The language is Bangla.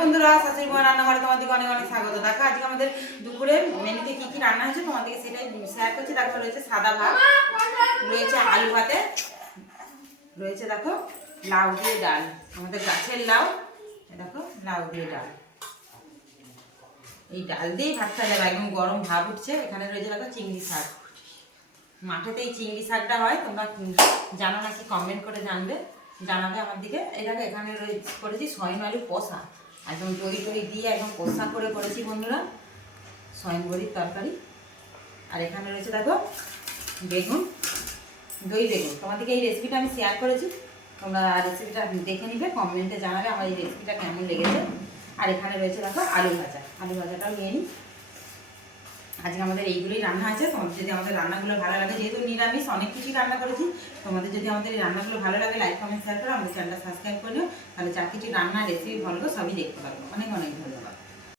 বন্ধুরা, শাশুড়ি মা রান্নাঘরে তোমাদেরকে অনেক অনেক স্বাগত। দেখো আজকে আমাদের দুপুরে মেনুতে কি কি রান্না হয়েছে তোমাদেরকে সেটাই শেয়ার করছি। দেখো রয়েছে সাদা ভাত, রয়েছে আলু ভাতে, রয়েছে দেখো লাউ দিয়ে ডাল, আমাদের গাছের লাউ। দেখো লাউ দিয়ে ডাল, এই ডাল দিয়েই ভাতটা যাবে, একদম গরম ভাব উঠছে। এখানে রয়েছে দেখো চিংড়ি শাক, মাঠেতে এই চিংড়ি শাকটা হয়, তোমরা জানো নাকি কমেন্ট করে জানাবে আমার দিকে। এই দেখো এখানে করেছি সয়াবিন আলু কষা, একদম দই টই দিয়ে একদম কষা করে করেছি বন্ধুরা, সয়াবিন বড়ির তরকারি। আর এখানে রয়েছে দেখো বেগুন, দই বেগুন। তোমাদেরকে এই রেসিপিটা আমি শেয়ার করেছি, তোমরা রেসিপিটা দেখে নিবে, কমেন্টে জানাবে আমার এই রেসিপিটা কেমন লেগেছে। আর এখানে রয়েছে দেখো আলু ভাজা, আলু ভাজাটাও নিয়ে নিই। আজকে আমাদের এইগুলোই রান্না আছে। তোমাদের যদি আমাদের রান্নাগুলো ভালো লাগে, যেহেতু নিরামিষ অনেক কিছুই রান্না করেছি, তোমাদের যদি আমাদের এই রান্নাগুলো ভালো লাগে লাইক কমেন্ট শেয়ার করো, আমাদের চ্যানেলটা সাবস্ক্রাইব করে নিও, তাহলে যা কিছু রান্না রেসিপি ভালো সবই দেখতে পারবো। অনেক অনেক ভালো।